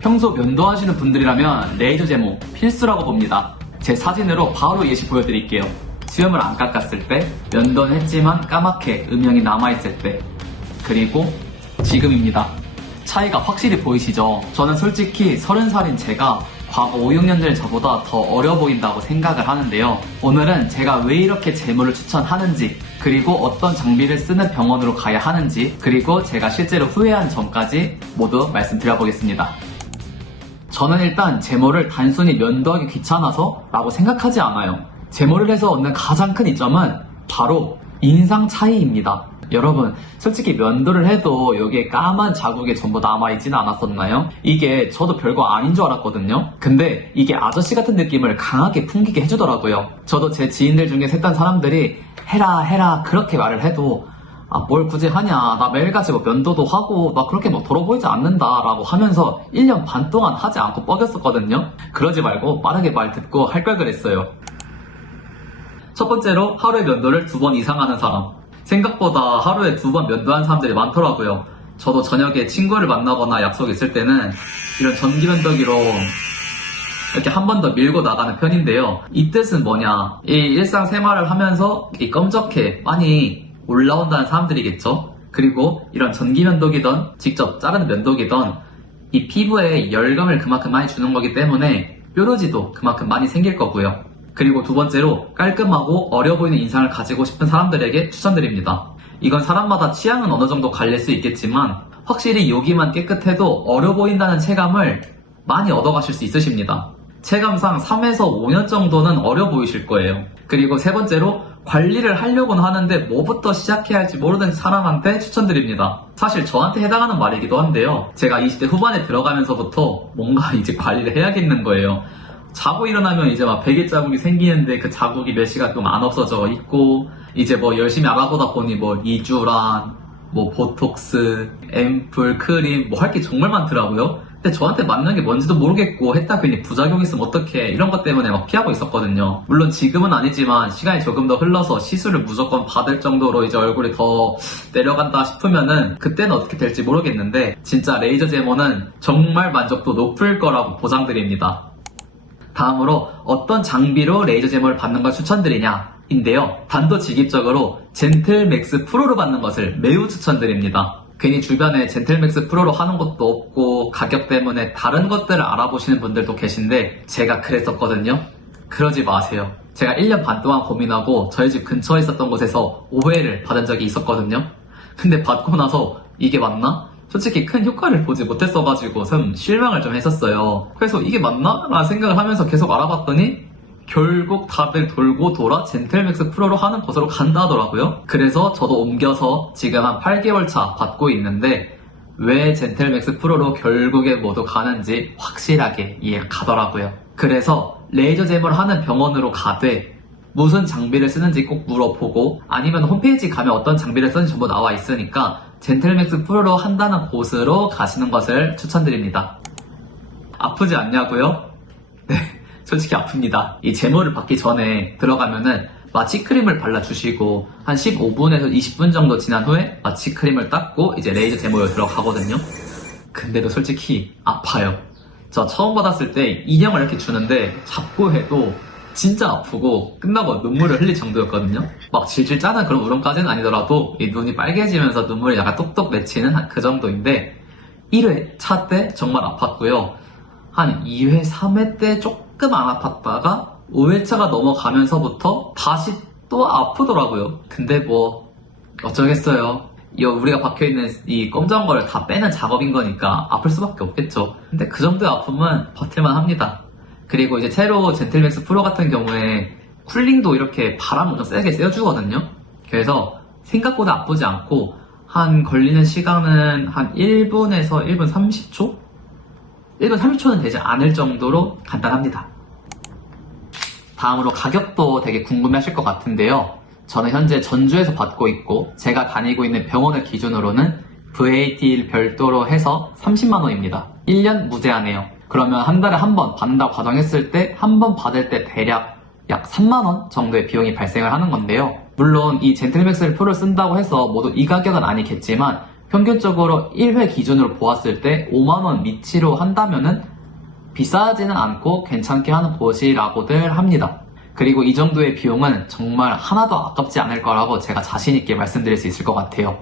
평소 면도하시는 분들이라면 레이저 제모 필수라고 봅니다. 제 사진으로 바로 예시 보여드릴게요. 수염을 안 깎았을 때, 면도는 했지만 까맣게 음영이 남아있을 때, 그리고 지금입니다. 차이가 확실히 보이시죠? 저는 솔직히 30살인 제가 과거 5, 6년 전 저보다 더 어려 보인다고 생각을 하는데요. 오늘은 제가 왜 이렇게 제모를 추천하는지, 그리고 어떤 장비를 쓰는 병원으로 가야 하는지, 그리고 제가 실제로 후회한 점까지 모두 말씀드려보겠습니다. 저는 일단 제모를 단순히 면도하기 귀찮아서 라고 생각하지 않아요. 제모를 해서 얻는 가장 큰 이점은 바로 인상 차이입니다. 여러분, 솔직히 면도를 해도 여기에 까만 자국이 전부 남아있지는 않았었나요? 이게 저도 별거 아닌 줄 알았거든요. 근데 이게 아저씨 같은 느낌을 강하게 풍기게 해주더라고요. 저도 제 지인들 중에 셋단 사람들이 해라 그렇게 말을 해도 뭘 굳이 하냐, 나 매일같이 면도도 하고 나 그렇게 더러 보이지 않는다 라고 하면서 1년 반 동안 하지 않고 뻐겼었거든요. 그러지 말고 빠르게 말 듣고 할 걸 그랬어요. 첫 번째로 하루에 면도를 2번 이상 하는 사람. 생각보다 하루에 2번 면도하는 사람들이 많더라고요. 저도 저녁에 친구를 만나거나 약속 있을 때는 이런 전기 면도기로 이렇게 한 번 더 밀고 나가는 편인데요. 이 뜻은 뭐냐, 이 일상생활을 하면서 이 껌적해 많이 올라온다는 사람들이겠죠. 그리고 이런 전기 면도기든 직접 자르는 면도기든 이 피부에 열감을 그만큼 많이 주는 거기 때문에 뾰루지도 그만큼 많이 생길 거고요. 그리고 두 번째로 깔끔하고 어려 보이는 인상을 가지고 싶은 사람들에게 추천드립니다. 이건 사람마다 취향은 어느 정도 갈릴 수 있겠지만 확실히 여기만 깨끗해도 어려 보인다는 체감을 많이 얻어가실 수 있으십니다. 체감상 3에서 5년 정도는 어려 보이실 거예요. 그리고 세 번째로 관리를 하려고는 하는데 뭐부터 시작해야 할지 모르는 사람한테 추천드립니다. 사실 저한테 해당하는 말이기도 한데요. 제가 20대 후반에 들어가면서부터 뭔가 이제 관리를 해야겠는 거예요. 자고 일어나면 이제 막 베개 자국이 생기는데 그 자국이 몇 시간 동안 안 없어져 있고, 이제 뭐 열심히 알아보다 보니 뭐 이주란, 뭐 보톡스, 앰플, 크림 뭐 할 게 정말 많더라고요. 근데 저한테 맞는 게 뭔지도 모르겠고 했다 괜히 부작용 있으면 어떡해 이런 것 때문에 막 피하고 있었거든요. 물론 지금은 아니지만 시간이 조금 더 흘러서 시술을 무조건 받을 정도로 이제 얼굴이 더 내려간다 싶으면은 그때는 어떻게 될지 모르겠는데 진짜 레이저 제모는 정말 만족도 높을 거라고 보장드립니다. 다음으로 어떤 장비로 레이저 제모를 받는 걸 추천드리냐 인데요. 단도직입적으로 젠틀맥스 프로로 받는 것을 매우 추천드립니다. 괜히 주변에 젠틀맥스 프로로 하는 것도 없고 가격 때문에 다른 것들을 알아보시는 분들도 계신데 제가 그랬었거든요. 그러지 마세요. 제가 1년 반 동안 고민하고 저희 집 근처에 있었던 곳에서 오해를 받은 적이 있었거든요. 근데 받고 나서 이게 맞나? 솔직히 큰 효과를 보지 못했어가지고 좀 실망을 좀 했었어요. 그래서 이게 맞나? 라는 생각을 하면서 계속 알아봤더니 결국 다들 돌고 돌아 젠틀맥스 프로로 하는 곳으로 간다 하더라고요. 그래서 저도 옮겨서 지금 한 8개월 차 받고 있는데 왜 젠틀맥스 프로로 결국에 모두 가는지 확실하게 이해가 가더라고요. 그래서 레이저 제모를 하는 병원으로 가되 무슨 장비를 쓰는지 꼭 물어보고, 아니면 홈페이지 가면 어떤 장비를 쓰는지 전부 나와 있으니까 젠틀맥스 프로로 한다는 곳으로 가시는 것을 추천드립니다. 아프지 않냐고요? 네, 솔직히 아픕니다. 이 제모를 받기 전에 들어가면은 마취크림을 발라주시고 한 15분에서 20분 정도 지난 후에 마취크림을 닦고 이제 레이저 제모에 들어가거든요. 근데도 솔직히 아파요. 저 처음 받았을 때 인형을 이렇게 주는데 잡고 해도 진짜 아프고 끝나고 눈물을 흘릴 정도였거든요. 막 질질 짜는 그런 울음까지는 아니더라도 이 눈이 빨개지면서 눈물이 약간 똑똑 맺히는 그 정도인데 1회 차 때 정말 아팠고요. 한 2회, 3회 때 조금 안 아팠다가 5회차가 넘어가면서부터 다시 또 아프더라고요. 근데 뭐 어쩌겠어요. 우리가 박혀있는 이 검정한 거를 다 빼는 작업인 거니까 아플 수밖에 없겠죠. 근데 그 정도의 아픔은 버틸만 합니다. 그리고 이제 새로 젠틀맥스 프로 같은 경우에 쿨링도 이렇게 바람을 좀 세게 쐬어주거든요. 그래서 생각보다 아프지 않고 한 걸리는 시간은 한 1분에서 1분 30초? 1분 30초는 되지 않을 정도로 간단합니다. 다음으로 가격도 되게 궁금해하실 것 같은데요. 저는 현재 전주에서 받고 있고 제가 다니고 있는 병원을 기준으로는 VAT 별도로 해서 30만원입니다. 1년 무제한이에요. 그러면 한 달에 한 번 받는다고 가정했을 때 한 번 받을 때 대략 약 3만원 정도의 비용이 발생을 하는 건데요. 물론 이 젠틀맥스 프로를 쓴다고 해서 모두 이 가격은 아니겠지만 평균적으로 1회 기준으로 보았을 때 5만원 미치로 한다면은 비싸지는 않고 괜찮게 하는 곳이라고들 합니다. 그리고 이 정도의 비용은 정말 하나도 아깝지 않을 거라고 제가 자신있게 말씀드릴 수 있을 것 같아요.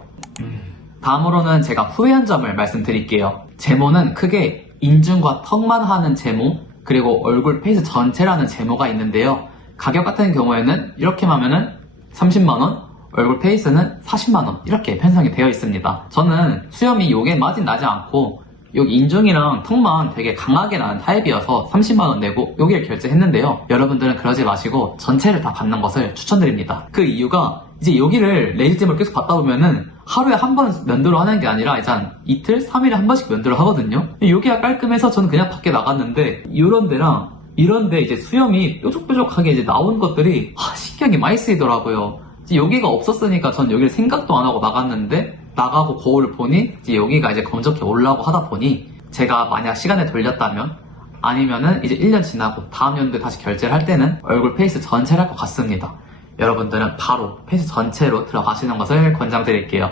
다음으로는 제가 후회한 점을 말씀드릴게요. 제모는 크게 인중과 턱만 하는 제모, 그리고 얼굴 페이스 전체라는 제모가 있는데요. 가격 같은 경우에는 이렇게 하면은 30만원, 얼굴 페이스는 40만원 이렇게 편성이 되어 있습니다. 저는 수염이 요게 맞이 나지 않고 여기 인중이랑 턱만 되게 강하게 나는 타입이어서 30만원 내고 여기를 결제했는데요. 여러분들은 그러지 마시고 전체를 다 받는 것을 추천드립니다. 그 이유가 이제 여기를 레이즈잼을 계속 받다 보면은 하루에 한 번 면도를 하는 게 아니라 이제 한 이틀, 3일에 한 번씩 면도를 하거든요. 여기가 깔끔해서 저는 그냥 밖에 나갔는데 이런 데랑 이런 데 이제 수염이 뾰족뾰족하게 이제 나온 것들이 신기하게 많이 쓰이더라고요. 이제 여기가 없었으니까 전 여기를 생각도 안 하고 나갔는데 나가고 거울을 보니 이제 여기가 이제 검적해 올라오고 하다 보니 제가 만약 시간을 돌렸다면 아니면은 이제 1년 지나고 다음 연도에 다시 결제를 할 때는 얼굴 페이스 전체를 할 것 같습니다. 여러분들은 바로 페이스 전체로 들어가시는 것을 권장드릴게요.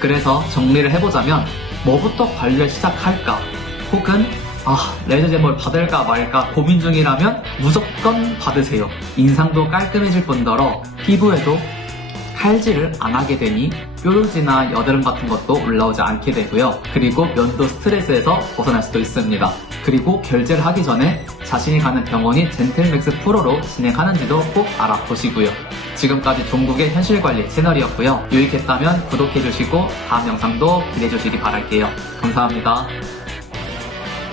그래서 정리를 해보자면 뭐부터 관리를 시작할까 혹은 레이저 제모를 받을까 말까 고민 중이라면 무조건 받으세요. 인상도 깔끔해질 뿐더러 피부에도 칼질을 안 하게 되니 뾰루지나 여드름 같은 것도 올라오지 않게 되고요. 그리고 면도 스트레스에서 벗어날 수도 있습니다. 그리고 결제를 하기 전에 자신이 가는 병원이 젠틀맥스 프로로 진행하는지도 꼭 알아보시고요. 지금까지 종국의 현실관리 채널이었고요. 유익했다면 구독해주시고 다음 영상도 기대해주시기 바랄게요. 감사합니다.